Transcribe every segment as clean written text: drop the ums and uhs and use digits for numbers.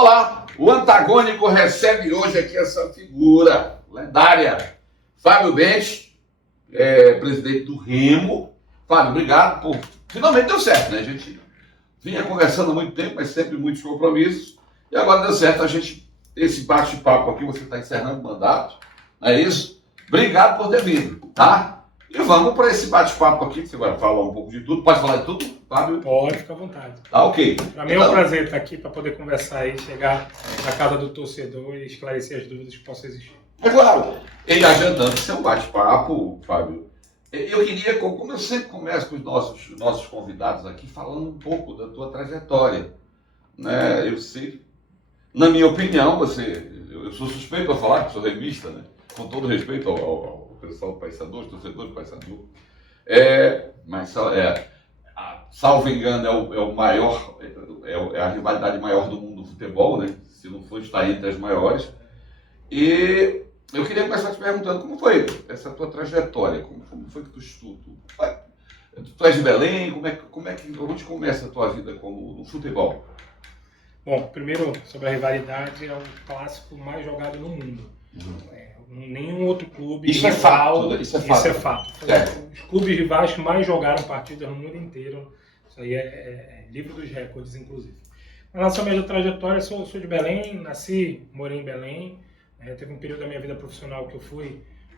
Olá, o Antagônico recebe hoje aqui essa figura lendária, Fábio Bentes, presidente do Remo. Fábio, obrigado por... Finalmente deu certo, né? A gente vinha conversando há muito tempo, mas sempre muitos compromissos. E agora deu certo a gente, esse bate-papo aqui, você está encerrando o mandato, não é isso? Obrigado por ter vindo, tá? E vamos para esse bate-papo aqui, que você vai falar um pouco de tudo. Pode falar de tudo, Fábio? Pode, fica à vontade. Tá, ok. Para mim é um prazer estar aqui para poder conversar e chegar na casa do torcedor e esclarecer as dúvidas que possam existir. É claro, e adiantando, isso é um bate-papo, Fábio. Eu queria, como eu sempre começo com os nossos convidados aqui, falando um pouco da tua trajetória. Né? Eu sei, na minha opinião, eu sou suspeito para falar, que sou revista, né? Com todo respeito ao pessoal do Paysandu, aos torcedores do Paysandu. Mas, salvo engano, é o maior, é a rivalidade maior do mundo do futebol, né? Se não for, está entre as maiores. E eu queria começar te perguntando como foi essa tua trajetória, como foi que tu estuda? Tu és de Belém, onde começa a tua vida no futebol? Bom, primeiro, sobre a rivalidade, é o clássico mais jogado no mundo. Nenhum outro clube Isso rival, isso é fato. Os clubes rivais que mais jogaram partidas no mundo inteiro. Isso aí é livro dos recordes, inclusive. Em relação à minha trajetória, sou de Belém, nasci, morei em Belém. Teve um período da minha vida profissional que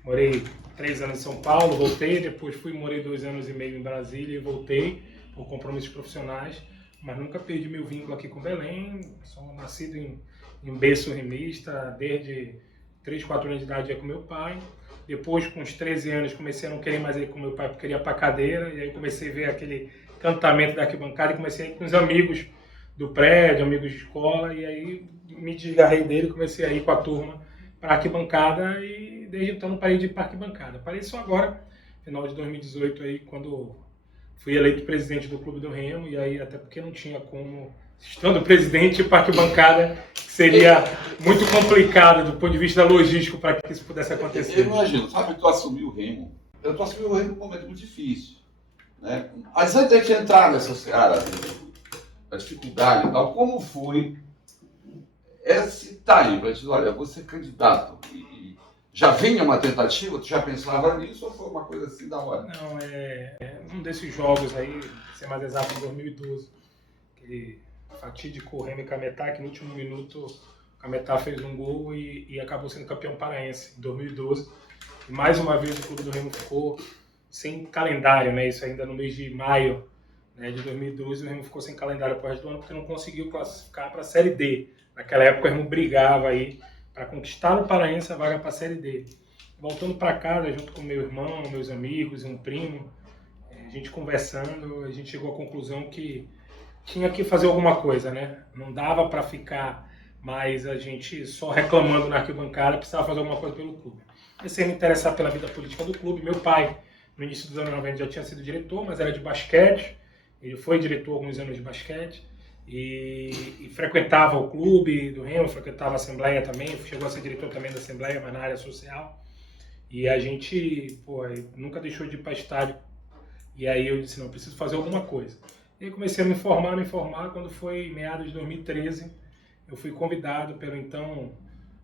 morei 3 anos em São Paulo, voltei, depois morei 2 anos e meio em Brasília e voltei por compromissos profissionais, mas nunca perdi meu vínculo aqui com Belém. Sou nascido em berço remista, desde 3, 4 anos de idade ia com meu pai. Depois, com uns 13 anos, comecei a não querer mais ir com meu pai porque queria ir para cadeira, e aí comecei a ver aquele cantamento da arquibancada e comecei a ir com os amigos do prédio, amigos de escola, e aí me desgarrei dele, comecei a ir com a turma para arquibancada e desde então não parei de ir para arquibancada. Parei só agora, final de 2018, aí, quando fui eleito presidente do Clube do Remo, e aí até porque não tinha como, estando presidente, para arquibancada seria muito complicado do ponto de vista logístico para que isso pudesse acontecer. Eu imagino, sabe, tu assumiu o Remo. Tu assumiu o Remo num momento muito difícil, né? Mas antes de a gente entrar nessa seara da dificuldade e tal, como foi esse time para dizer, olha, vou ser candidato? E já vinha uma tentativa, tu já pensava nisso ou foi uma coisa assim da hora? Não, um desses jogos aí, ser mais exato, em 2012, aquele fatídico Remo e Cametá, que no último minuto o Cametá fez um gol e acabou sendo campeão paraense em 2012. E mais uma vez o Clube do Remo ficou sem calendário, né? Isso ainda no mês de maio, né, de 2012, o Remo ficou sem calendário para o resto do ano porque não conseguiu classificar para a Série D. Naquela época o Remo brigava aí para conquistar no Paraense a vaga para a Série D. Voltando para casa, junto com meu irmão, meus amigos e um primo, a gente conversando, a gente chegou à conclusão que tinha que fazer alguma coisa, né? Não dava para ficar mais a gente só reclamando na arquibancada, precisava fazer alguma coisa pelo clube. Comecei a me interessar pela vida política do clube. Meu pai, no início dos anos 90, já tinha sido diretor, mas era de basquete. Ele foi diretor alguns anos de basquete e frequentava o clube do Remo, frequentava a Assembleia também, chegou a ser diretor também da Assembleia, mas na área social. E a gente, nunca deixou de ir para estádio. E aí eu disse, não, preciso fazer alguma coisa. E aí comecei a me informar, quando foi em meados de 2013, eu fui convidado pelo então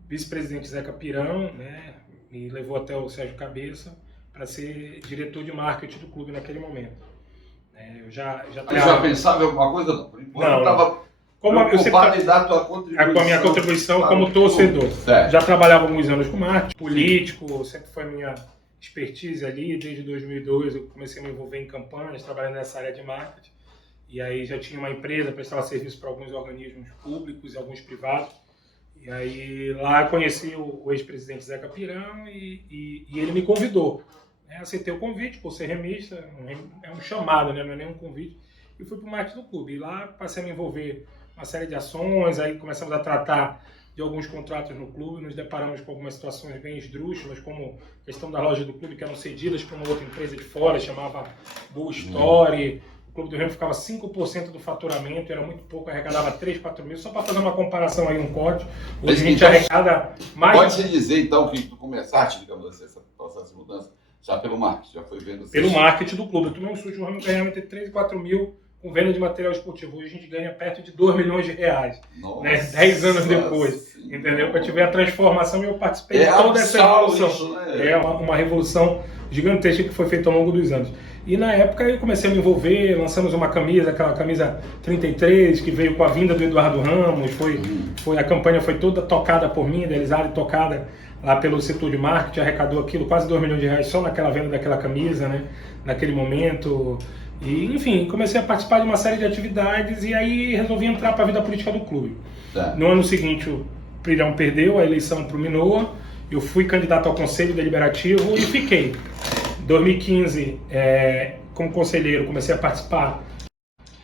vice-presidente Zeca Pirão, né, me levou até o Sérgio Cabeça para ser diretor de marketing do clube naquele momento. Eu já pensava em alguma coisa? Não, por enquanto não. Estava preocupado em dar a tua contribuição. Com a minha contribuição como torcedor. Já trabalhava alguns anos com marketing, político, sempre foi a minha expertise ali. Desde 2002 eu comecei a me envolver em campanhas, trabalhando nessa área de marketing. E aí já tinha uma empresa, prestava serviço para alguns organismos públicos e alguns privados. E aí lá eu conheci o ex-presidente Zeca Pirão e ele me convidou. Aceitei o convite por ser remista, é um chamado, né? Não é nem um convite. E fui para o marketing do clube. E lá passei a me envolver uma série de ações, aí começamos a tratar de alguns contratos no clube, nos deparamos com algumas situações bem esdrúxulas, como a questão da loja do clube que eram cedidas para uma outra empresa de fora, chamava Bull Story. O Clube do Remo ficava 5% do faturamento, era muito pouco, arrecadava 3, 4 mil, só para fazer uma comparação aí, um corte. Hoje a gente arrecada mais... Pode-se dizer, então, que tu começaste, digamos assim, essa processo de mudança, já pelo marketing, já foi vendo... Pelo marketing do clube. Eu tomei um susto, o Remo ganhava entre 3 e 4 mil com venda de material esportivo. Hoje a gente ganha perto de 2 milhões de reais, Nossa, né? 10 anos depois, entendeu? Para tiver a transformação e eu participei de toda essa revolução. Isso, né? É uma revolução gigantesca que foi feita ao longo dos anos. E na época eu comecei a me envolver, lançamos uma camisa, aquela camisa 33, que veio com a vinda do Eduardo Ramos, a campanha foi toda tocada por mim, idealizada e tocada lá pelo setor de marketing, arrecadou aquilo, quase 2 milhões de reais só naquela venda daquela camisa, né? Naquele momento. E, enfim, comecei a participar de uma série de atividades e aí resolvi entrar para a vida política do clube. Tá. No ano seguinte, o Prilhão perdeu a eleição para o Minoa, eu fui candidato ao Conselho Deliberativo e fiquei. Em 2015, como conselheiro, comecei a participar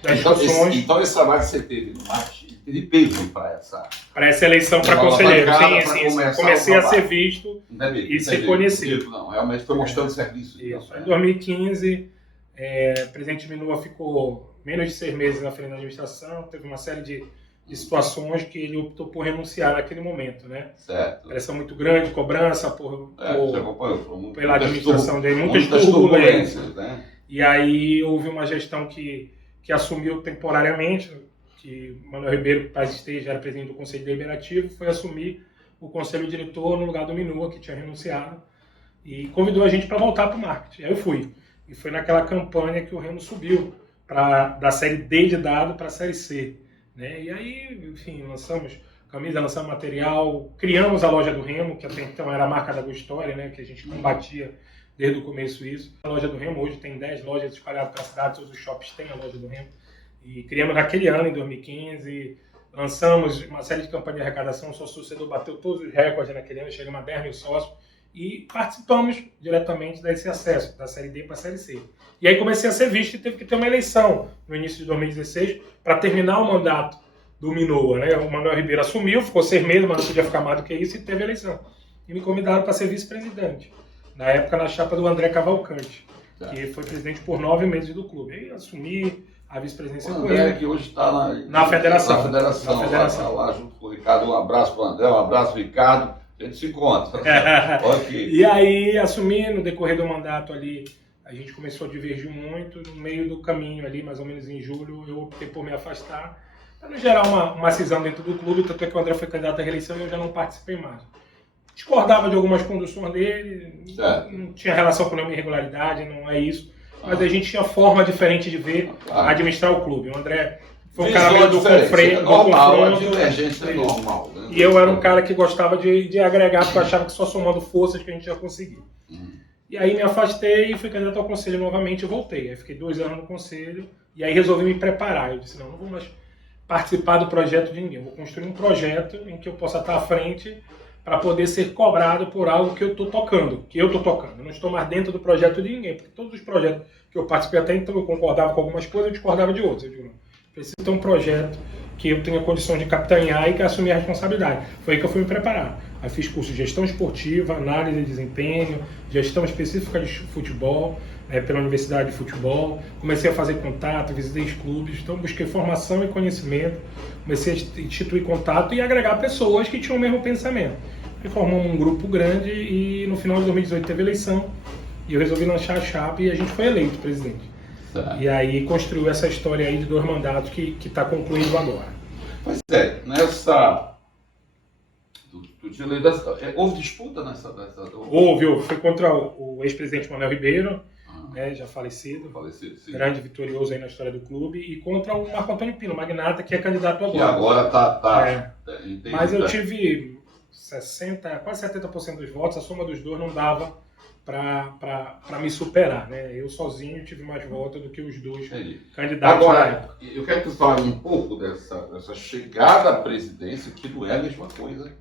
das discussões. Então esse trabalho que você teve no marketing, teve peso para essa eleição para conselheiro. Sim. Comecei a ser visto e ser conhecido. Não, realmente foi mostrando serviço. Isso. Em 2015, o presidente Minoa ficou menos de 6 meses na frente da administração, teve uma série de situações que ele optou por renunciar naquele momento, né? Certo. Pressão muito grande, cobrança pela administração dele, muitas turbulências, né? E aí houve uma gestão que assumiu temporariamente, que Manuel Ribeiro, Paz esteja, era presidente do Conselho Deliberativo, foi assumir o Conselho Diretor no lugar do Minoa, que tinha renunciado, e convidou a gente para voltar para o marketing. Aí eu fui. E foi naquela campanha que o Remo subiu da série D de dado para a série C. Né? E aí, enfim, lançamos camisa, lançamos material, criamos a loja do Remo, que até então era a marca da Boa História, né? Que a gente combatia desde o começo isso. A loja do Remo hoje tem 10 lojas espalhadas pela cidade, todos os shoppings têm a loja do Remo. E criamos naquele ano, em 2015, lançamos uma série de campanhas de arrecadação, o sócio torcedor bateu todos os recordes naquele ano, chegamos a 10 mil sócios e participamos diretamente desse acesso, da Série D para a Série C. E aí comecei a ser visto e teve que ter uma eleição no início de 2016 para terminar o mandato do Minoa. Né? O Manuel Ribeiro assumiu, ficou 6 meses, mas não podia ficar mais do que isso, e teve a eleição. E me convidaram para ser vice-presidente, na época na chapa do André Cavalcante, que foi presidente por 9 meses do clube. Aí assumi a vice-presidência com ele. Que hoje está na federação. Lá junto com o Ricardo. Um abraço para o André, um abraço para o Ricardo. A gente se encontra. Okay. E aí, assumi, no decorrer do mandato ali, a gente começou a divergir muito. No meio do caminho ali, mais ou menos em julho, eu optei por me afastar, para não gerar uma cisão dentro do clube, tanto é que o André foi candidato à reeleição e eu já não participei mais. Discordava de algumas conduções dele, não tinha relação com nenhuma irregularidade, não é isso. Mas a gente tinha forma diferente de ver, administrar o clube. O André foi um cara meio do confronto. Normal, a divergência é normal. Né? E eu era um cara que gostava de agregar, porque eu achava que só somando forças que a gente ia conseguir. E aí me afastei e fui candidato ao conselho novamente e voltei. Aí fiquei 2 anos no conselho e aí resolvi me preparar. Eu disse, não vou mais participar do projeto de ninguém. Eu vou construir um projeto em que eu possa estar à frente para poder ser cobrado por algo que eu estou tocando, Eu não estou mais dentro do projeto de ninguém, porque todos os projetos que eu participei até então, eu concordava com algumas coisas, eu discordava de outras. Eu digo, não, preciso ter um projeto que eu tenha condição de capitanear e que assumir a responsabilidade. Foi aí que eu fui me preparar. Aí fiz curso de gestão esportiva, análise de desempenho, gestão específica de futebol, pela Universidade de Futebol. Comecei a fazer contato, visitei os clubes, então busquei formação e conhecimento, comecei a instituir contato e agregar pessoas que tinham o mesmo pensamento. Aí formamos um grupo grande e no final de 2018 teve eleição e eu resolvi lançar a chapa e a gente foi eleito presidente. E aí construiu essa história aí de 2 mandatos que está concluindo agora. Pois houve disputa nessa... Houve, foi contra o ex-presidente Manuel Ribeiro, já falecido, sim. Grande vitorioso aí na história do clube, e contra o Marco Antônio Pino, magnata, que é candidato agora. Que agora está... Mas eu tive quase 70% dos votos, a soma dos dois não dava para me superar, né? Eu sozinho tive mais votos do que os dois candidatos. Agora, eu quero que você fale um pouco dessa chegada à presidência, que não é a mesma coisa.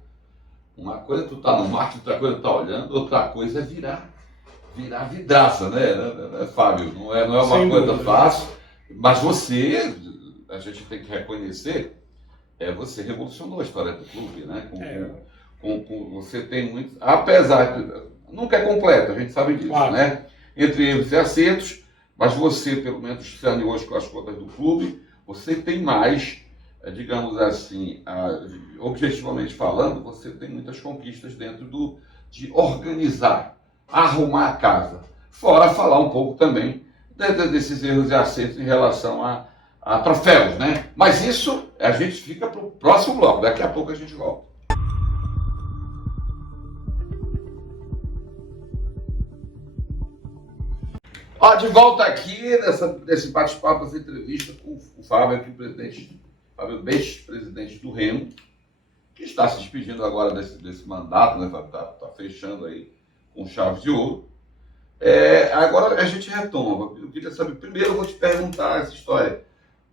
Uma coisa é tu tá no marketing, outra coisa é tu tá olhando, outra coisa é virar vidraça, né, Fábio? Não é uma coisa fácil, mas a gente tem que reconhecer, você revolucionou a história do clube, né? Você tem muito, apesar de nunca é completo, a gente sabe disso, claro, né? Entre erros e acertos, mas você, pelo menos, se hoje com as contas do clube, você tem mais, digamos assim, objetivamente falando, você tem muitas conquistas dentro de organizar, arrumar a casa. Fora falar um pouco também desses erros e acertos em relação a troféus, né? Mas isso a gente fica para o próximo bloco, daqui a pouco a gente volta. Ó, de volta aqui nesse bate-papo, essa entrevista com o Fábio, aqui, Fábio Best, presidente do Remo, que está se despedindo agora desse mandato, né? Tá fechando aí com chave de ouro. Agora a gente retoma. Eu queria saber, primeiro eu vou te perguntar essa história,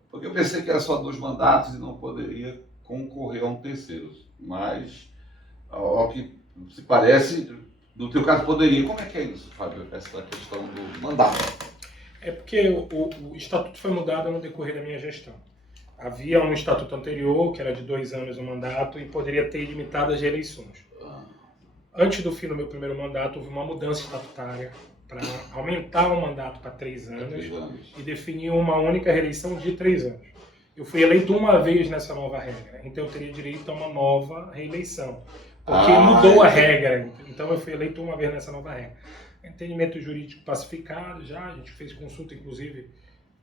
porque eu pensei que era só 2 mandatos e não poderia concorrer a um terceiro, mas ao que se parece, no teu caso poderia. Como é que é isso, Fábio, essa questão do mandato? É porque o estatuto foi mudado no decorrer da minha gestão. Havia um estatuto anterior, que era de 2 anos o mandato, e poderia ter limitado as eleições. Antes do fim do meu primeiro mandato, houve uma mudança estatutária para aumentar o mandato para 3 anos e definir uma única reeleição de 3 anos. Eu fui eleito uma vez nessa nova regra, então eu teria direito a uma nova reeleição. Porque mudou a regra, então eu fui eleito uma vez nessa nova regra. Entendimento jurídico pacificado já, a gente fez consulta, inclusive,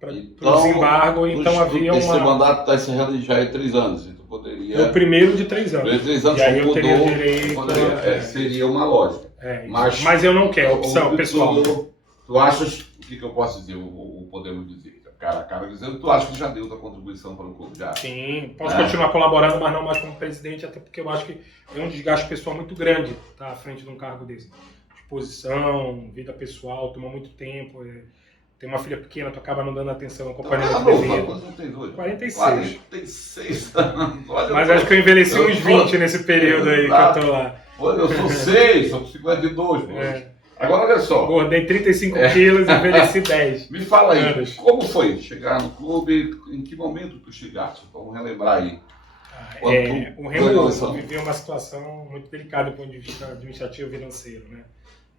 para o desembargo, então havia uma... Esse mandato está encerrando já em 3 anos, então poderia... O primeiro de 3 anos. 3 anos, e aí eu teria direito... seria uma lógica. Mas eu não quero, opção pessoal. Tu achas, o que eu posso dizer, ou podemos dizer, cara a cara, dizendo, tu acha que já deu tua contribuição para o clube? Já? Sim, posso continuar colaborando, mas não mais como presidente, até porque eu acho que é um desgaste pessoal muito grande estar à frente de um cargo desse. Disposição, vida pessoal, toma muito tempo. Tem uma filha pequena, tu acaba não dando atenção, acompanhando a TV. Quantos não tem dois? 46. 46 anos. Mas acho que eu envelheci uns 20 nesse período aí que eu tô lá. Olha, eu sou 6, sou 52. Agora olha só. Engordei 35 quilos e envelheci 10. Me fala aí, como foi chegar no clube? Em que momento tu chegaste? Vamos relembrar aí. O Remo viveu uma situação muito delicada do ponto de vista administrativo e financeiro, né?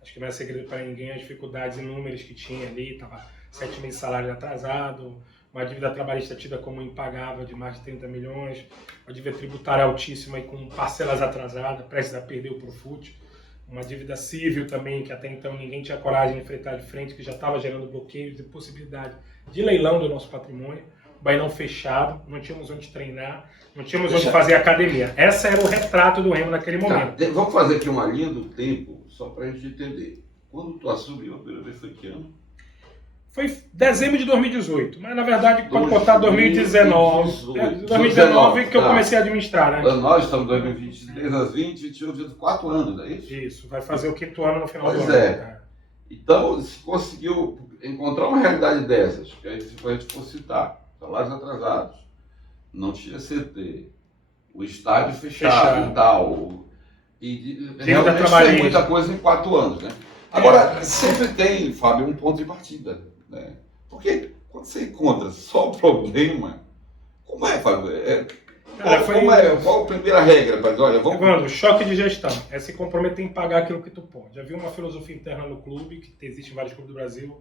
Acho que não é segredo para ninguém as dificuldades inúmeras que tinha ali, estava 7 meses de salário atrasado, uma dívida trabalhista tida como impagável de mais de 30 milhões, uma dívida tributária altíssima e com parcelas atrasadas, prestes a perder o Profut, uma dívida civil também, que até então ninguém tinha coragem de enfrentar de frente, que já estava gerando bloqueios e possibilidade de leilão do nosso patrimônio, o Bainão fechado, não tínhamos onde treinar, não tínhamos onde fazer academia. Esse era o retrato do Remo naquele momento. Vamos fazer aqui uma linha do tempo, só para a gente entender. Quando tu assumiu a primeira vez, foi que ano? Foi dezembro de 2018, mas na verdade pode botar 2019. 2019 que eu comecei a administrar, né? Nós estamos em 2023, às 20, 21, 24 anos, não é isso? Isso, vai fazer o 5º ano no final do ano. Pois é. Então, se conseguiu encontrar uma realidade dessas, que aí se a gente for citar, salários atrasados, não tinha CT, o estádio fechado e tal, e realmente tem muita coisa em 4 anos, né? Agora, sempre tem, Fábio, um ponto de partida, né? Porque quando você encontra só o problema, como é, Fábio? Qual a primeira regra para dizer, olha, vamos... Evandro, choque de gestão. É se comprometer em pagar aquilo que tu pode. Já viu uma filosofia interna no clube, que existe em vários clubes do Brasil,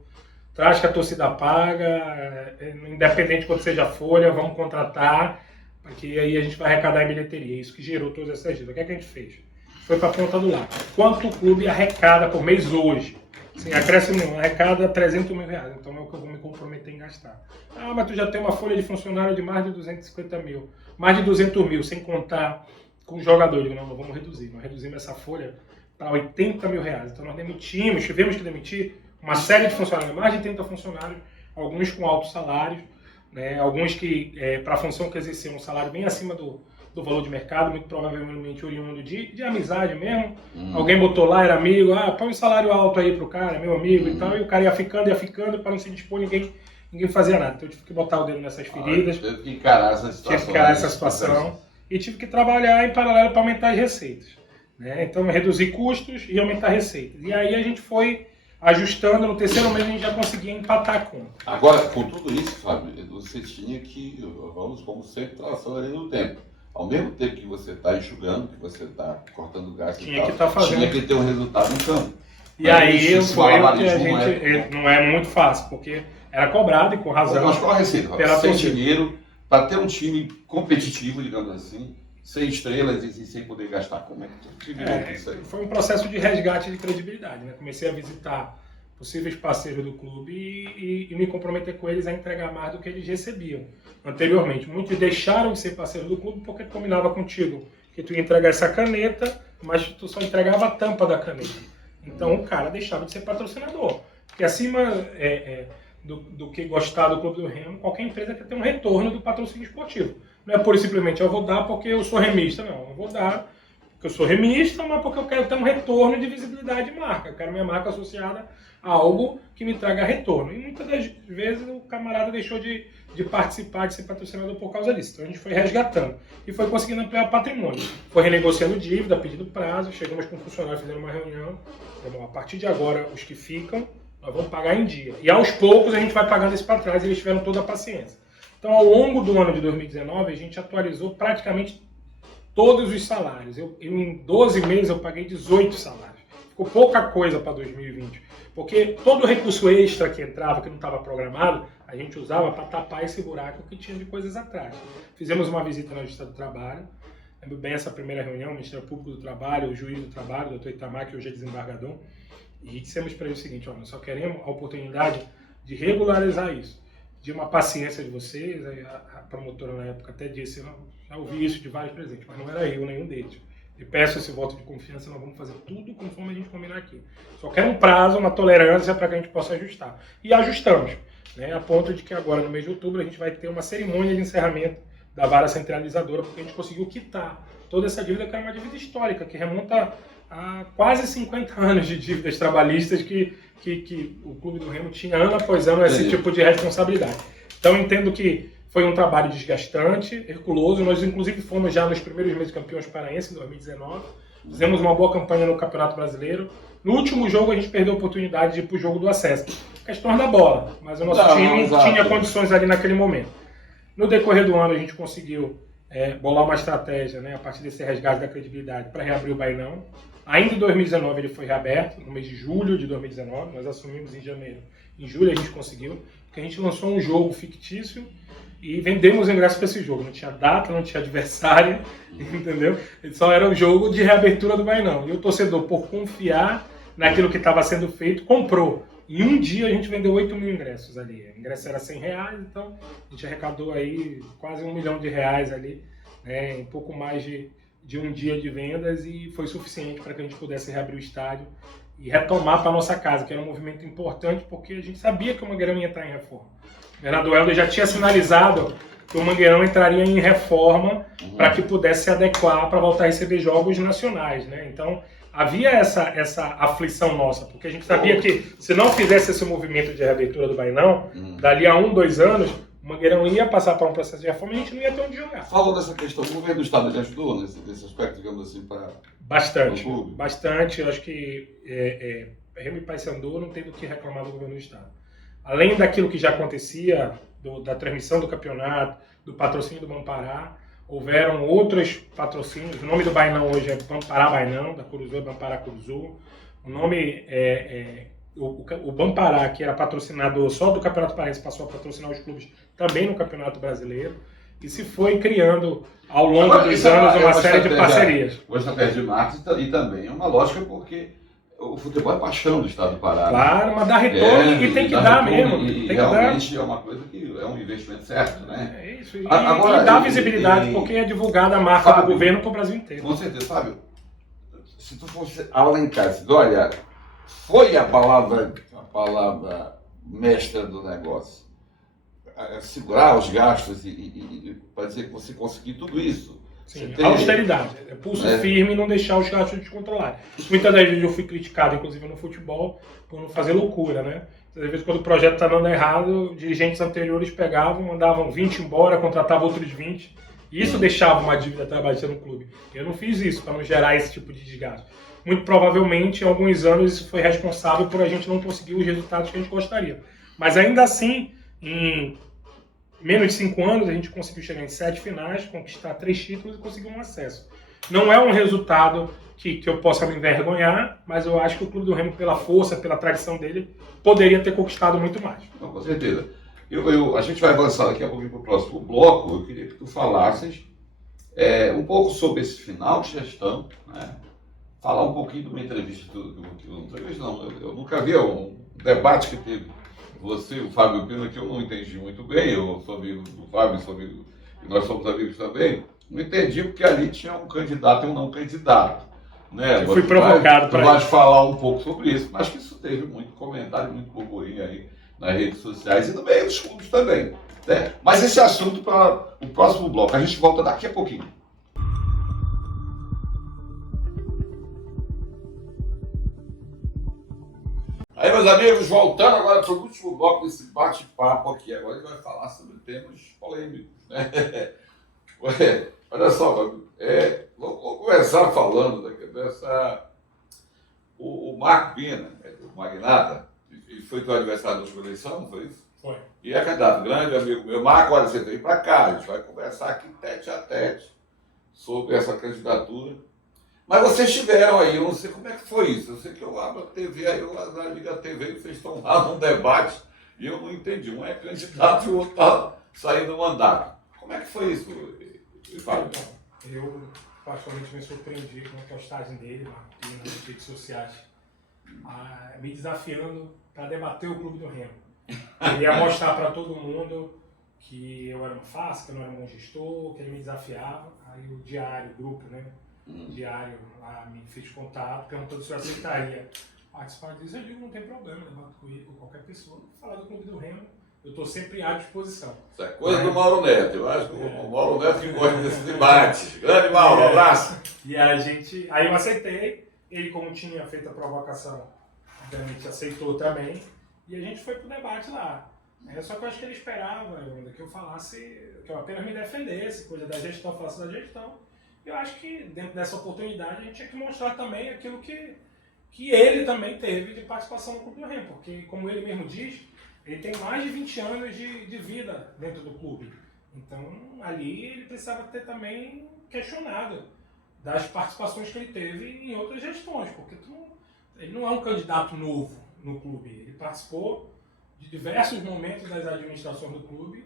traz que a torcida paga, independente de quanto seja a folha, vamos contratar, porque aí a gente vai arrecadar em bilheteria. Isso que gerou todas essas dívidas. O que é que a gente fez? Foi para a ponta do lado. Quanto o clube arrecada por mês hoje? Sem acréscimo nenhum, arrecada 300 mil reais. Então é o que eu vou me comprometer em gastar. Ah, mas tu já tem uma folha de funcionário de mais de 250 mil. Mais de 200 mil, sem contar com o jogador. Eu digo, não vamos reduzir. Nós reduzimos essa folha para 80 mil reais. Então nós tivemos que demitir uma série de funcionários, mais de 30 funcionários, alguns com altos salários, né, alguns que, para a função que exerciam, um salário bem acima do valor de mercado, muito provavelmente oriundo de amizade mesmo. Alguém botou lá, era amigo, põe um salário alto aí pro cara, meu amigo e tal, e o cara ia ficando, para não se dispor, ninguém fazia nada. Então eu tive que botar o dedo nessas feridas. Tive que encarar essa situação. E tive que trabalhar em paralelo para aumentar as receitas. Né? Então reduzir custos e aumentar receitas. E aí a gente foi ajustando, no 3º mês a gente já conseguia empatar a conta. Agora, com tudo isso, Fábio, você tinha que, vamos como sempre, traçando ali no tempo. Ao mesmo tempo que você está enxugando, que você está cortando gasto e tal, tinha que ter um resultado no campo. E aí foi o que a gente... Não é muito fácil, porque era cobrado e com razão. Mas qual a receita? Sem dinheiro, para ter um time competitivo, digamos assim, sem estrelas e sem poder gastar. Como é que tu isso aí? Foi um processo de resgate de credibilidade. Né? Comecei a visitar possíveis parceiros do clube e me comprometer com eles a entregar mais do que eles recebiam anteriormente. Muitos deixaram de ser parceiros do clube porque combinava contigo que tu ia entregar essa caneta, mas tu só entregava a tampa da caneta. Então o cara deixava de ser patrocinador. Porque acima do que gostar do Clube do Remo, qualquer empresa quer ter um retorno do patrocínio esportivo. Não é pura e simplesmente eu vou dar porque eu sou remista, não. Eu vou dar porque eu sou remista, mas porque eu quero ter um retorno de visibilidade de marca. Eu quero minha marca associada a algo que me traga retorno. E muitas das vezes o camarada deixou de participar, de ser patrocinador por causa disso. Então a gente foi resgatando e foi conseguindo ampliar o patrimônio. Foi renegociando dívida, pedindo prazo, chegamos com o funcionário, fizemos uma reunião. Então, a partir de agora, os que ficam, nós vamos pagar em dia. E aos poucos a gente vai pagando isso para trás e eles tiveram toda a paciência. Então ao longo do ano de 2019, a gente atualizou praticamente todos os salários. Em 12 meses eu paguei 18 salários. Ficou pouca coisa para 2020. Porque todo o recurso extra que entrava, que não estava programado, a gente usava para tapar esse buraco que tinha de coisas atrás. Fizemos uma visita na Justiça do Trabalho. Lembro bem essa primeira reunião, o Ministério Público do Trabalho, o Juiz do Trabalho, o doutor Itamar, que hoje é desembargador. E dissemos para ele o seguinte, nós só queremos a oportunidade de regularizar isso. De uma paciência de vocês, a promotora na época até disse, já ouvi isso de vários presentes, mas não era eu, nenhum deles. E peço esse voto de confiança, nós vamos fazer tudo conforme a gente combinar aqui. Só quero um prazo, uma tolerância para que a gente possa ajustar. E ajustamos, né, a ponto de que agora, no mês de outubro, a gente vai ter uma cerimônia de encerramento da vara centralizadora, porque a gente conseguiu quitar toda essa dívida, que era uma dívida histórica, que remonta a quase 50 anos de dívidas trabalhistas que o Clube do Remo tinha ano após ano esse tipo de responsabilidade. Então, entendo que foi um trabalho desgastante, herculoso. Nós, inclusive, fomos já nos primeiros meses campeões paraenses, em 2019. Fizemos uma boa campanha no Campeonato Brasileiro. No último jogo, a gente perdeu a oportunidade de ir para o jogo do acesso. Questões da bola, mas o nosso time tinha condições ali naquele momento. No decorrer do ano, a gente conseguiu bolar uma estratégia, né, a partir desse resgate da credibilidade, para reabrir o Bainão. Ainda em 2019 ele foi reaberto, no mês de julho de 2019, nós assumimos em janeiro. Em julho a gente conseguiu, porque a gente lançou um jogo fictício e vendemos ingressos para esse jogo. Não tinha data, não tinha adversário, entendeu? Só era um jogo de reabertura do Bainão. E o torcedor, por confiar naquilo que estava sendo feito, comprou. Em um dia a gente vendeu 8 mil ingressos ali. O ingresso era R$100, então a gente arrecadou aí quase R$1 milhão ali, né, em pouco mais de um dia de vendas, e foi suficiente para que a gente pudesse reabrir o estádio e retomar para a nossa casa, que era um movimento importante, porque a gente sabia que o Mangueirão ia entrar em reforma. O Bernardo Helder já tinha sinalizado que o Mangueirão entraria em reforma para que pudesse se adequar para voltar a receber jogos nacionais, né? Então, havia essa aflição nossa, porque a gente sabia que se não fizesse esse movimento de reabertura do Bainão, dali a 1, 2 anos, o Mangueirão ia passar por um processo de reforma e a gente não ia ter onde jogar. Falou dessa questão, o governo do Estado ele ajudou nesse aspecto, digamos assim, para... Bastante, bastante. Eu acho que Remo e Paysandu não tem do que reclamar do governo do Estado. Além daquilo que já acontecia, da transmissão do campeonato, do patrocínio do Bampará, houveram outros patrocínios. O nome do Bainão hoje é Bampará Bainão, da Curuzu é Bampará Curuzu. O nome o Bampará, que era patrocinador só do Campeonato Paraense, passou a patrocinar os clubes também no Campeonato Brasileiro. E se foi criando, ao longo dos anos, uma série de parcerias. Uma estratégia de marketing e também uma lógica, porque o futebol é paixão do Estado do Pará. Claro, mas dá retorno e tem que dar mesmo. E realmente é uma coisa que é um investimento certo, né? É isso. E dá visibilidade, porque é divulgada a marca do governo para o Brasil inteiro. Com certeza, Fábio. Se tu fosse alencar, olha, foi a palavra mestra do negócio. Segurar os gastos e para dizer que você conseguiu tudo isso. Sim, austeridade. Pulso firme e não deixar os gastos descontrolados. Muitas das vezes eu fui criticado, inclusive no futebol, por não fazer loucura, né? Às vezes quando o projeto está dando errado, dirigentes anteriores pegavam, mandavam 20 embora, contratavam outros 20. E isso deixava uma dívida trabalhista no clube. Eu não fiz isso para não gerar esse tipo de desgaste. Muito provavelmente, em alguns anos, isso foi responsável por a gente não conseguir os resultados que a gente gostaria. Mas ainda assim, em menos de 5 anos, a gente conseguiu chegar em 7 finais, conquistar 3 títulos e conseguir um acesso. Não é um resultado que eu possa me envergonhar, mas eu acho que o Clube do Remo, pela força, pela tradição dele, poderia ter conquistado muito mais. Não, com certeza. A gente vai avançar daqui a pouquinho para o próximo bloco. Eu queria que tu falasses um pouco sobre esse final de gestão, né? Falar um pouquinho de uma entrevista. Eu nunca vi debate que teve você e o Fábio Pina, que eu não entendi muito bem, eu sou amigo do Fábio, sou amigo, e nós somos amigos também, não entendi porque ali tinha um candidato e um não candidato. Né? Eu fui provocado para isso. Tu vais falar um pouco sobre isso, mas que isso teve muito comentário, muito burburinho aí nas redes sociais e no meio dos clubes também. Né? Mas esse assunto para o próximo bloco, a gente volta daqui a pouquinho. Aí, meus amigos, voltando agora para o último bloco desse bate-papo aqui. Agora a gente vai falar sobre temas polêmicos. Né? Olha só, vou começar falando dessa. O Marco Pina, o Magnata, e foi teu adversário da última eleição, não foi isso? Foi. E é candidato, grande amigo meu. Marco, olha, você vem para cá, a gente vai conversar aqui tete a tete sobre essa candidatura. Mas vocês tiveram aí, eu não sei como é que foi isso. Eu sei que eu abro a TV, aí eu ligo a TV e vocês estão lá num debate e eu não entendi. Um é candidato e o outro está saindo do mandato. Como é que foi isso, Fábio? Eu, particularmente, me surpreendi com a postagem dele nas redes sociais, me desafiando para debater o Clube do Remo. Ele ia mostrar para todo mundo que eu era uma farsa, que eu não era um bom gestor, que ele me desafiava. Aí o diário, o grupo, né? Diário lá me fez contato, perguntou se eu aceitaria participar disso. Eu digo, não tem problema, debato com ele, com qualquer pessoa. Falar do Clube do Remo, eu estou sempre à disposição. Isso é coisa do Mauro Neto, eu acho que o Mauro Neto que gosta desse debate. Grande Mauro, um abraço. E aí eu aceitei, ele como tinha feito a provocação, obviamente aceitou também, e a gente foi pro debate lá. Só que eu acho que ele esperava, que eu falasse, que eu apenas me defendesse, coisa da gestão, falasse da gestão. Eu acho que dentro dessa oportunidade a gente tinha que mostrar também aquilo que ele também teve de participação no Clube do Remo, porque como ele mesmo diz, ele tem mais de 20 anos de vida dentro do clube. Então ali ele precisava ter também questionado das participações que ele teve em outras gestões, porque ele não é um candidato novo no clube, ele participou de diversos momentos das administrações do clube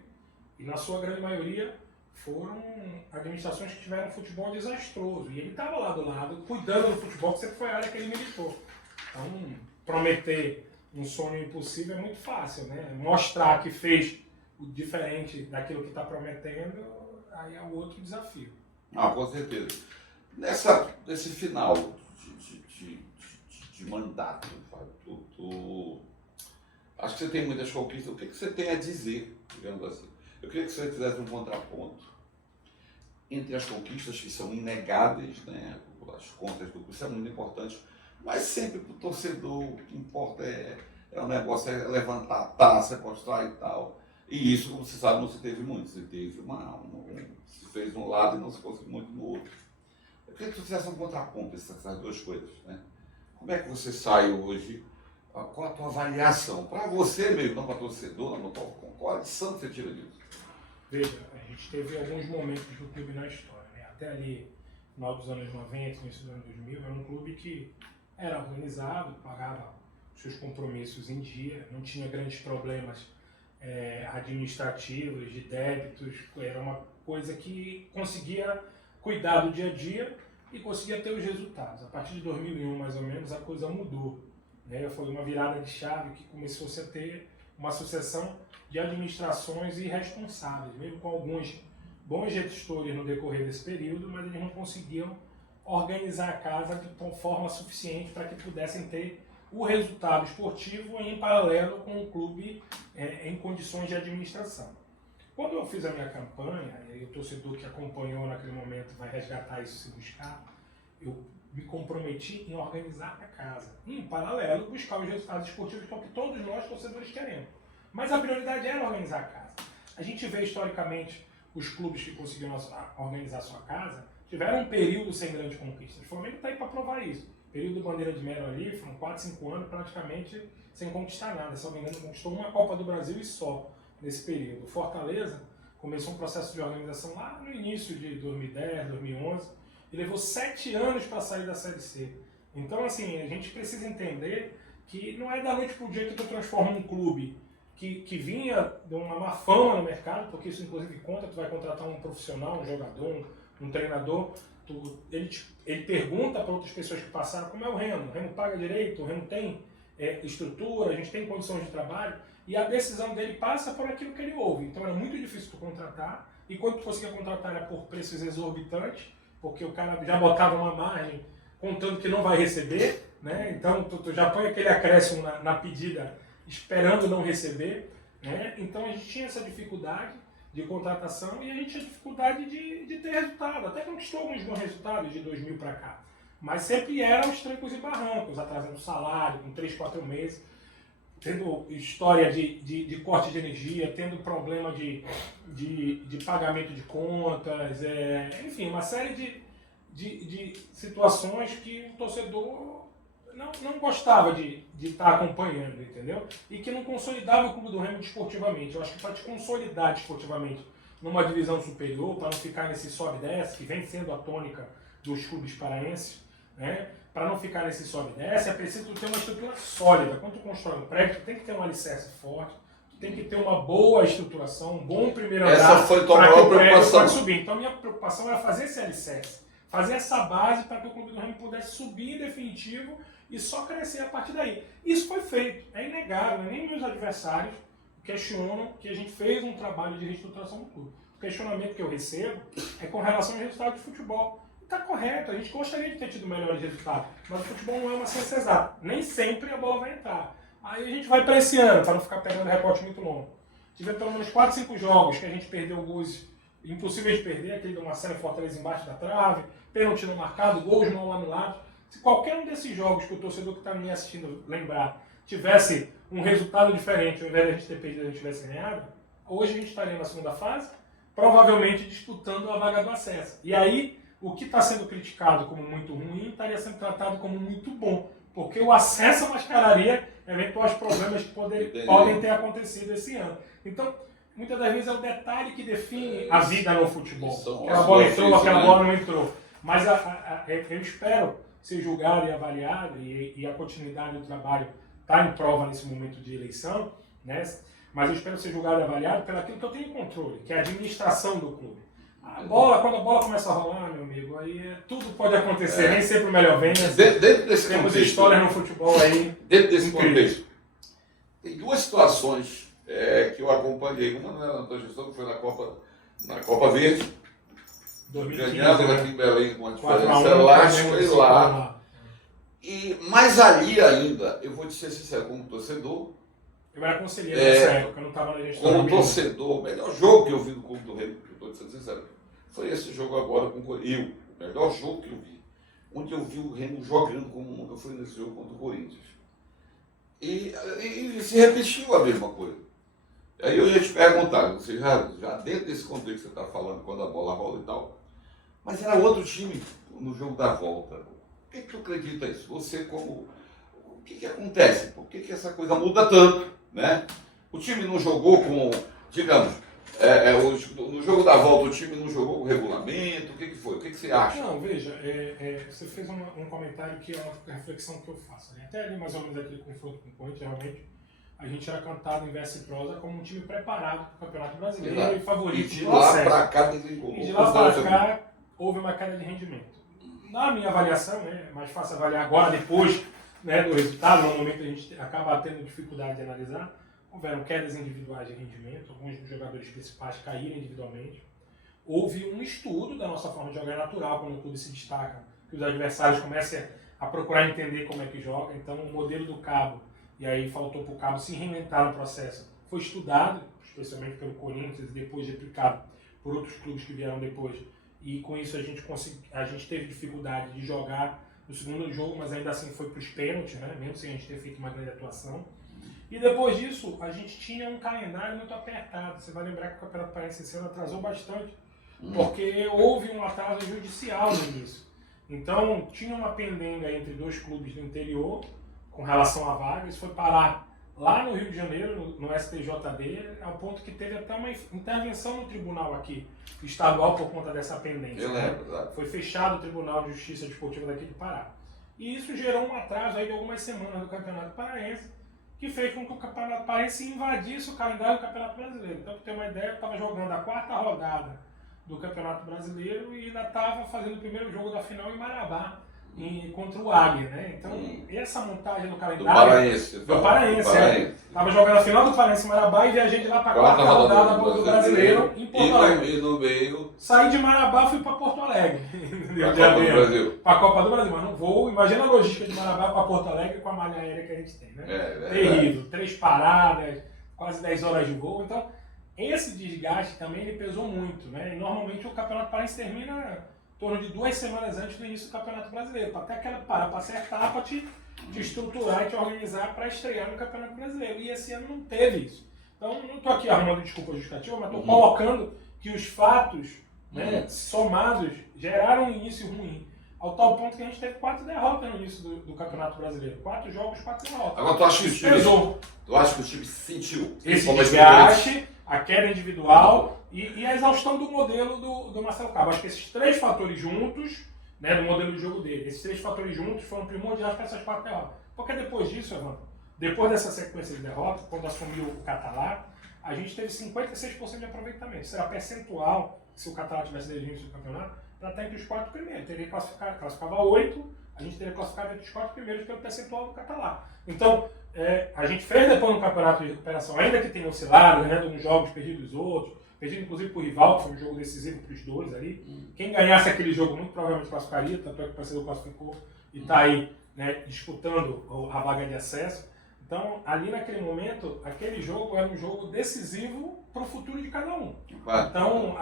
e na sua grande maioria foram administrações que tiveram um futebol desastroso. E ele estava lá do lado, cuidando do futebol, que sempre foi a área que ele militou. Então, prometer um sonho impossível é muito fácil, né? Mostrar que fez o diferente daquilo que está prometendo, aí é o outro desafio. Com certeza. Nesse final de mandato, Fábio, acho que você tem muitas conquistas. O que você tem a dizer, digamos assim? Eu queria que você fizesse um contraponto entre as conquistas que são inegáveis, né, as contas do clube, isso é muito importante, mas sempre para o torcedor o que importa é o negócio, é levantar a taça, mostrar e tal. E isso, como você sabe, não se teve muito. Se teve se fez um lado e não se conseguiu muito no outro. Eu queria que você fizesse um contraponto essas duas coisas. Né? Como é que você sai hoje? Qual a tua avaliação? Para você mesmo, não para torcedor, não, qual a lição que você tira disso? Veja, a gente teve alguns momentos do clube na história. Né? Até ali, no final dos anos 90, início dos anos 2000, era um clube que era organizado, pagava seus compromissos em dia, não tinha grandes problemas administrativos, de débitos, era uma coisa que conseguia cuidar do dia a dia e conseguia ter os resultados. A partir de 2001, mais ou menos, a coisa mudou. Né? Foi uma virada de chave que começou-se a ter uma sucessão de administrações irresponsáveis, mesmo com alguns bons gestores no decorrer desse período, mas eles não conseguiam organizar a casa de forma suficiente para que pudessem ter o resultado esportivo em paralelo com o clube em condições de administração. Quando eu fiz a minha campanha, e o torcedor que acompanhou naquele momento vai resgatar isso se buscar, eu me comprometi em organizar a casa. E, em paralelo, buscar os resultados esportivos que todos nós, torcedores, queremos. Mas a prioridade era organizar a casa. A gente vê, historicamente, os clubes que conseguiram organizar a sua casa tiveram um período sem grandes conquistas. O Flamengo está aí para provar isso. O período do Bandeira de Melo ali, foram 4, 5 anos praticamente sem conquistar nada. Se não me engano, conquistou uma Copa do Brasil e só nesse período. O Fortaleza começou um processo de organização lá no início de 2010, 2011 e levou 7 anos para sair da Série C. Então, assim, a gente precisa entender que não é da noite para o dia que tu transforma um clube que vinha de uma má fama no mercado, porque isso inclusive conta, tu vai contratar um profissional, um jogador, um treinador, ele pergunta para outras pessoas que passaram como é o Remo paga direito, o Remo tem estrutura, a gente tem condições de trabalho, e a decisão dele passa por aquilo que ele ouve. Então era muito difícil tu contratar, e quando tu conseguia contratar era por preços exorbitantes, porque o cara já botava uma margem contando que não vai receber, né? Então tu já põe aquele acréscimo na pedida esperando não receber, né? Então a gente tinha essa dificuldade de contratação e a gente tinha dificuldade de ter resultado. Até conquistou alguns bons resultados de 2000 para cá. Mas sempre eram os trancos e barrancos, atrasando salário, com 3, 4 meses, tendo história de corte de energia, tendo problema de pagamento de contas, enfim, uma série de situações que o torcedor não gostava de estar acompanhando, entendeu? E que não consolidava o Clube do Remo desportivamente. Eu acho que para te consolidar desportivamente numa divisão superior, para não ficar nesse sobe e desce, que vem sendo a tônica dos clubes paraenses, né? Para não ficar nesse sobe e desce, é preciso ter uma estrutura sólida. Quando tu constrói um prédio, tu tem que ter um alicerce forte, tu tem que ter uma boa estruturação, um bom primeiro andar. Essa foi tua maior preocupação. Pode subir. Então a minha preocupação era fazer esse alicerce, fazer essa base para que o Clube do Remo pudesse subir em definitivo e só crescer a partir daí. Isso foi feito, é inegável, nem meus adversários questionam que a gente fez um trabalho de reestruturação do clube. O questionamento que eu recebo é com relação aos resultados de futebol. Está correto, a gente gostaria de ter tido melhores resultados, mas o futebol não é uma ciência exata. Nem sempre a bola vai entrar. Aí a gente vai para esse ano, para não ficar pegando recorte muito longo. Tivemos pelo menos 4, 5 jogos que a gente perdeu gols impossíveis de perder, aquele do Marcelo Fortaleza embaixo da trave, pênalti não marcado, gols não anulados. Se qualquer um desses jogos que o torcedor que está me assistindo lembrar tivesse um resultado diferente, ao invés de a gente ter perdido, a gente tivesse ganhado, hoje a gente estaria na segunda fase, provavelmente disputando a vaga do acesso. E aí, o que está sendo criticado como muito ruim estaria sendo tratado como muito bom, porque o acesso mascararia eventuais problemas que podem ter acontecido esse ano. Então, muitas das vezes é o detalhe que define a vida no futebol. Aquela bola entrou, aquela bola não entrou. Mas eu espero ser julgado e avaliado, e a continuidade do trabalho está em prova nesse momento de eleição, né? Mas eu espero ser julgado e avaliado pelo aquilo que eu tenho controle, que é a administração do clube. Quando a bola começa a rolar, meu amigo, aí tudo pode acontecer, nem sempre o melhor vem. Dentro desse temos contexto, histórias no futebol aí. Dentro desse contexto, tem duas situações que eu acompanhei. Uma não era na tua gestão, que foi na Copa Verde. 2015, ganhamos né? aqui em Belém com uma 4-1, diferença elástica e lá. lá. Mas ali ainda, eu vou te ser sincero, como torcedor, Eu era conselheiro nessa época, eu não estava na gestão. como torcedor, o melhor jogo que eu vi do Clube do Remo, eu estou te sendo sincero, foi esse jogo agora com o Corinthians. O melhor jogo que eu vi. Onde eu vi o Remo jogando como nunca foi nesse jogo contra o Corinthians. E se repetiu a mesma coisa. Aí eu ia te perguntar, você já dentro desse contexto que você está falando, quando a bola rola e tal, mas era outro time no jogo da volta. Por que tu acredita isso? Você como... O que acontece? Por que essa coisa muda tanto? Né? O time não jogou com, digamos, no jogo da volta o time não jogou com regulamento? O que foi? O que você acha? Não, veja, você fez um comentário que é uma reflexão que eu faço. Né? Até ali mais ou menos aquele confronto com o Corinthians, realmente, a gente era cantado em verso e prosa como um time preparado para o Campeonato Brasileiro. Exato. E favorito. E de lá para cá desenvolveu. E de lá para cá houve uma queda de rendimento. Na minha avaliação, é mais fácil avaliar agora, depois, né, do resultado, no momento a gente acaba tendo dificuldade de analisar. Houveram quedas individuais de rendimento, alguns dos jogadores principais caíram individualmente. Houve um estudo da nossa forma de jogar natural, quando o clube se destaca, que os adversários comecem a procurar entender como é que joga. Então, o modelo do Cabo, e aí faltou para o Cabo se reinventar no processo, foi estudado, especialmente pelo Corinthians, e depois replicado por outros clubes que vieram depois. E com isso a gente teve dificuldade de jogar no segundo jogo, mas ainda assim foi para os pênaltis, né? Mesmo sem a gente ter feito uma grande atuação. E depois disso, a gente tinha um calendário muito apertado. Você vai lembrar que o Campeonato Paraense esse ano atrasou bastante, porque houve um atraso judicial no início. Então, tinha uma pendenga entre dois clubes do interior com relação à vaga. Isso foi parar lá no Rio de Janeiro, no STJD, ao ponto que teve até uma intervenção no tribunal aqui, estadual, por conta dessa pendência. Eu lembro, né? Foi fechado o Tribunal de Justiça Desportiva daqui do Pará. E isso gerou um atraso aí de algumas semanas do Campeonato Paraense, que fez com que o Campeonato Paraense invadisse o calendário do Campeonato Brasileiro. Então, para ter uma ideia, eu estava jogando a 4ª rodada do Campeonato Brasileiro e ainda estava fazendo o primeiro jogo da final em Marabá, contra o Águia, né? Então, essa montagem do Do calendário... Paraense. Do Paraense, Tava jogando a final do Paraense em Marabá e viajei de lá para a quarta rodada do Brasileiro em Porto Alegre. E no meio... Saí de Marabá e fui para Porto Alegre. Para a Copa do Brasil. Para a Copa do Brasil, mas não vou. Imagina a logística de Marabá para Porto Alegre com a malha aérea que a gente tem, né? Terrível. 3 paradas, quase 10 horas de voo. Então, esse desgaste também ele pesou muito, né? E normalmente o Campeonato Paraense termina em torno de 2 semanas antes do início do Campeonato Brasileiro, para até aquela para acertar, para te estruturar e te organizar para estrear no Campeonato Brasileiro. E esse ano não teve isso. Então, não estou aqui arrumando desculpa justificativa, mas estou colocando que os fatos, né, somados geraram um início ruim. Ao tal ponto que a gente teve 4 derrotas no início do Campeonato Brasileiro. 4 jogos, 4 derrotas. Agora, tu acha que o time sentiu esse desgaste, a queda individual e a exaustão do modelo do Marcelo Cabo. Acho que esses 3 fatores juntos, né, do modelo de jogo dele, esses 3 fatores juntos foram primordiais para essas 4 derrotas. Porque depois disso, Evandro, depois dessa sequência de derrotas, quando assumiu o Catalá, a gente teve 56% de aproveitamento. Isso era percentual, se o Catalá tivesse desde o início do campeonato, para estar entre os 4 primeiros. Teria classificava 8, a gente teria classificado entre os 4 primeiros pelo percentual do Catalá. Então, a gente fez depois no campeonato de recuperação, ainda que tenha oscilado, ganhando uns jogos, perdido os outros, perdido inclusive para o rival, que foi um jogo decisivo para os dois ali. Quem ganhasse aquele jogo muito provavelmente classificaria, tanto é que o parceiro classificou e está aí, né, disputando a vaga de acesso. Então, ali naquele momento, aquele jogo era um jogo decisivo para o futuro de cada um. Então,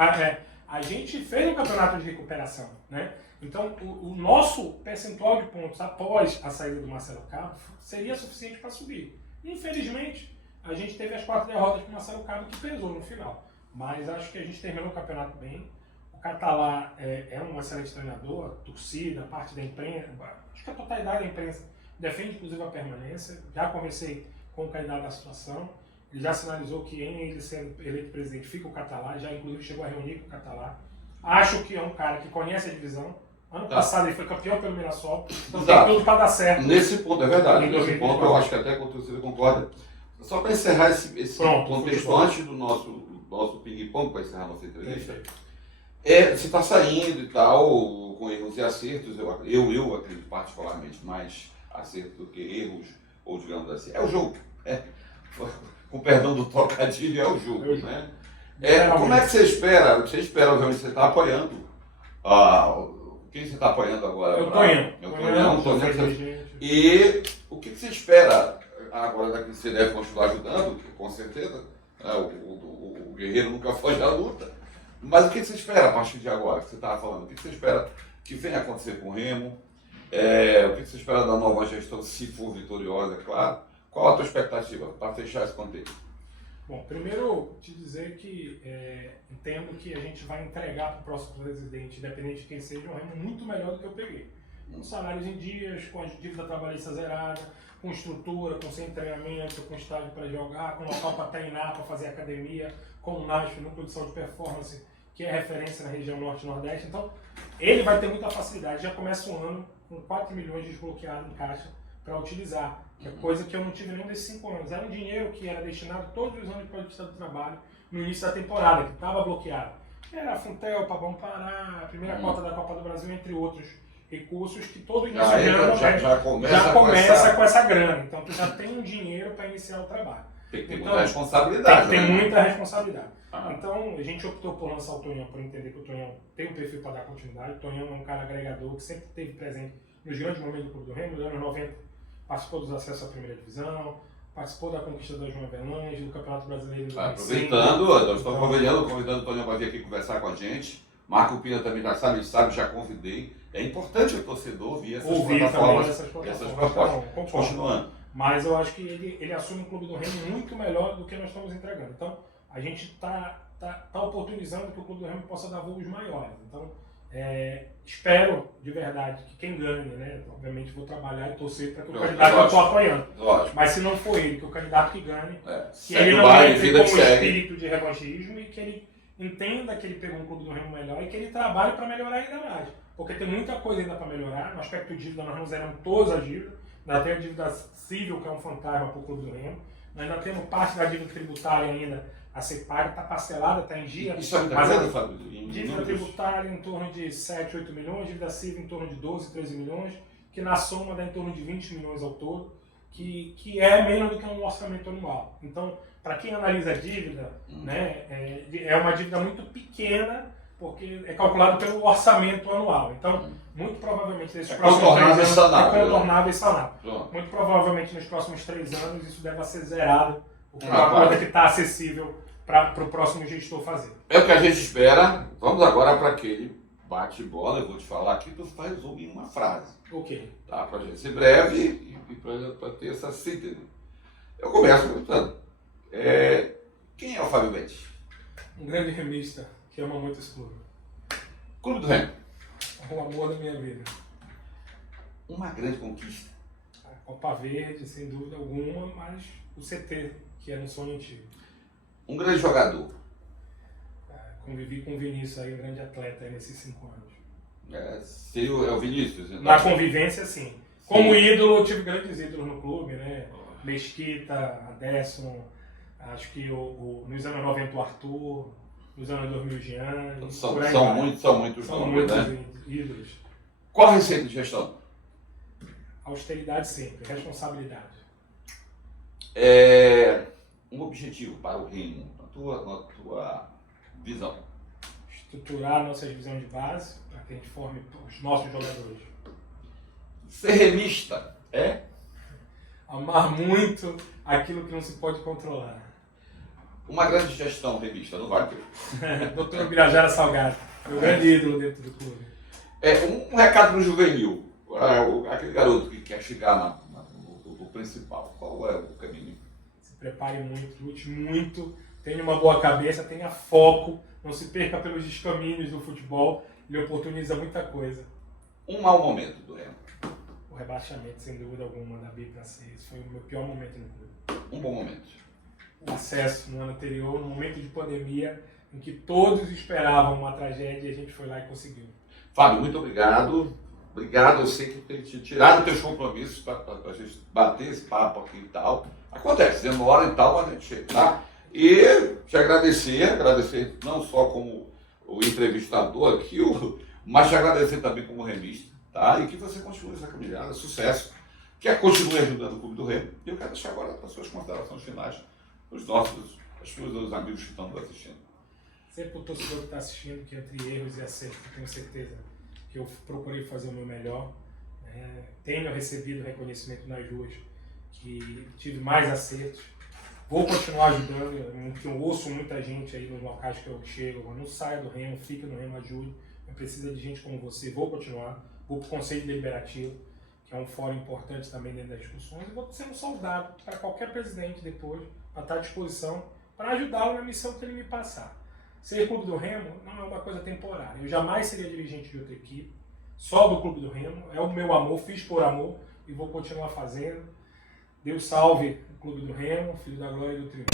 a gente fez um campeonato de recuperação, né? Então, o nosso percentual de pontos após a saída do Marcelo Cabo seria suficiente para subir. Infelizmente, a gente teve as 4 derrotas com o Marcelo Cabo que pesou no final. Mas acho que a gente terminou o campeonato bem. O Catalá é um excelente treinador, a torcida, a parte da imprensa, acho que a totalidade da imprensa defende inclusive a permanência. Já conversei com o candidato da situação. Ele já sinalizou que em ele sendo eleito presidente fica o Catalá, já inclusive chegou a reunir com o Catalá. Acho que é um cara que conhece a divisão. Ano passado ele foi campeão pelo Mirassol, então tem tudo para dar certo. Nesse ponto, é verdade. Nesse ponto eu acho que até a torcida concorda. Só para encerrar esse contexto antes do nosso ping-pong, para encerrar a nossa entrevista, você está saindo e tal, com erros e acertos, eu acredito particularmente mais acertos do que erros, ou digamos assim, é o jogo. Com perdão do trocadilho, é o jogo, né? Como é que você espera? Você espera, obviamente, você está apoiando. Quem você está apoiando agora? Eu estou indo. E o que você espera agora daqui? Você deve continuar ajudando, com certeza. O guerreiro nunca foge da luta. Mas o que você espera a partir de agora, que você estava falando? O que você espera que venha acontecer com o Remo? O que você espera da nova gestão, se for vitoriosa, é claro? Qual a tua expectativa para fechar esse contexto? Bom, primeiro te dizer que entendo que a gente vai entregar para o próximo presidente, independente de quem seja, um Remo muito melhor do que eu peguei. Com salários em dias, com a dívida trabalhista zerada, com estrutura, com sem treinamento, com estádio para jogar, com local para treinar, para fazer academia, com o NASF, Núcleo de Saúde e Performance, que é referência na região Norte e Nordeste. Então, ele vai ter muita facilidade. Já começa um ano com 4 milhões desbloqueados em caixa para utilizar, que é coisa que eu não tive nenhum desses 5 anos. Era um dinheiro que era destinado todos os anos para o Estado do Trabalho no início da temporada, que estava bloqueado. Era a Funtel, Pavão Pará, a primeira cota da Copa do Brasil, entre outros recursos que todo início de ano já começa com essa grana. Então, tu já tem um dinheiro para iniciar o trabalho. Tem que ter muita responsabilidade. Tem que ter muita responsabilidade. Então, a gente optou por lançar o Tonhão, por entender que o Tonhão tem um perfil para dar continuidade. O Tonhão é um cara agregador que sempre esteve presente nos grandes momentos do Clube do Remo. Nos anos 90, participou dos acessos à primeira divisão, participou da conquista da João Avelange, do Campeonato Brasileiro. Aproveitando, nós estamos convidando o Tonhão para vir aqui conversar com a gente. Marco Pina também já sabe, já convidei. É importante o torcedor ouvir essas plataformas, essas propostas. Continuando. Mas eu acho que ele assume o Clube do Remo muito melhor do que nós estamos entregando. Então, a gente está oportunizando que o Clube do Remo possa dar voos maiores. Então, espero de verdade que quem ganhe, né? Obviamente vou trabalhar e torcer para que o candidato que eu estou apoiando. Lógico. Mas se não for ele, que o candidato que ganhe, que ele não entre com o espírito de revanchismo e que ele entenda que ele pegou um Clube do Remo melhor e que ele trabalhe para melhorar ainda mais. Porque tem muita coisa ainda para melhorar. No aspecto de dívida, nós não zeramos todas as dívidas. Ainda tem a dívida civil, que é um fantasma para o Clube do Remo. Nós ainda temos parte da dívida tributária ainda a ser paga, está parcelada, está em dia. Isso é muita mas coisa, a Fábio? dívida tributária em torno de 7, 8 milhões, dívida civil em torno de 12, 13 milhões, que na soma dá em torno de 20 milhões ao todo, que é menos do que um orçamento anual. Então, para quem analisa a dívida, né, é uma dívida muito pequena, porque é calculado pelo orçamento anual. Então, muito provavelmente nesses próximos 3 anos é contornável e sanável. Muito provavelmente nos próximos 3 anos isso deve ser zerado, porque é uma coisa que está acessível para o próximo gestor fazer. É o que a gente espera. Vamos agora para aquele bate-bola. Eu vou te falar aqui, tu faz resumir em uma frase. Ok. Tá? Para a gente ser breve e para ter essa síntese. Eu começo perguntando. Quem é o Fábio Bete? Um grande remista que ama muito esse clube. Clube do Remo. O amor da minha vida. Uma grande conquista. A Copa Verde, sem dúvida alguma, mas o CT, que era um sonho antigo. Um grande jogador. Convivi com o Vinícius aí, um grande atleta aí nesses 5 anos. Seria o Vinícius? Então. Na convivência, sim. Como ídolo, eu tive grandes ídolos no clube, né? Mesquita, Adesson, acho que nos anos 90 o Arthur, nos anos 2000 o Jean. São muitos nomes, né? Ídolos. Qual a receita de gestão? Austeridade sempre, responsabilidade. Um objetivo para o Remo, na tua visão? Estruturar a nossa divisão de base para que a gente forme os nossos jogadores. Ser remista é? Amar muito aquilo que não se pode controlar. Uma grande gestão remista, não vai ter. Doutor Birajara Salgado, meu grande ídolo dentro do clube. Um recado no juvenil, aquele garoto que quer chegar no principal, qual é o caminho? Se prepare muito, lute muito, tenha uma boa cabeça, tenha foco, não se perca pelos descaminhos do futebol, ele oportuniza muita coisa. Um mau momento do Remo? O rebaixamento, sem dúvida alguma, da B para C, esse foi o meu pior momento no clube. Um bom momento? O acesso no ano anterior, no momento de pandemia, em que todos esperavam uma tragédia e a gente foi lá e conseguiu. Fábio, muito obrigado. Obrigado, eu sei que tem te tirado teus compromissos para a gente bater esse papo aqui e tal. Acontece, demora e tal, mas a gente chega, tá? E te agradecer não só como o entrevistador aqui, mas te agradecer também como remista, tá? E que você continue essa caminhada, sucesso, que continue ajudando o Clube do Remo. E eu quero deixar agora as suas considerações finais os teus amigos que estão nos assistindo. Sempre o torcedor que está assistindo, que entre erros e acertos, eu tenho certeza que eu procurei fazer o meu melhor. Tenho recebido reconhecimento nas ruas, que tive mais acertos. Vou continuar ajudando, que eu ouço muita gente aí nos locais que eu chego. Não saia do Remo, fica no Remo, ajude. Eu preciso de gente como você, vou continuar. Vou para o Conselho Deliberativo, que é um fórum importante também dentro das discussões. E vou ser um soldado para qualquer presidente depois, para estar à disposição, para ajudá-lo na missão que ele me passar. Ser Clube do Remo não é uma coisa temporária. Eu jamais seria dirigente de outra equipe, só do Clube do Remo. É o meu amor, fiz por amor e vou continuar fazendo. Deus salve o Clube do Remo, Filho da Glória e do Triunfo.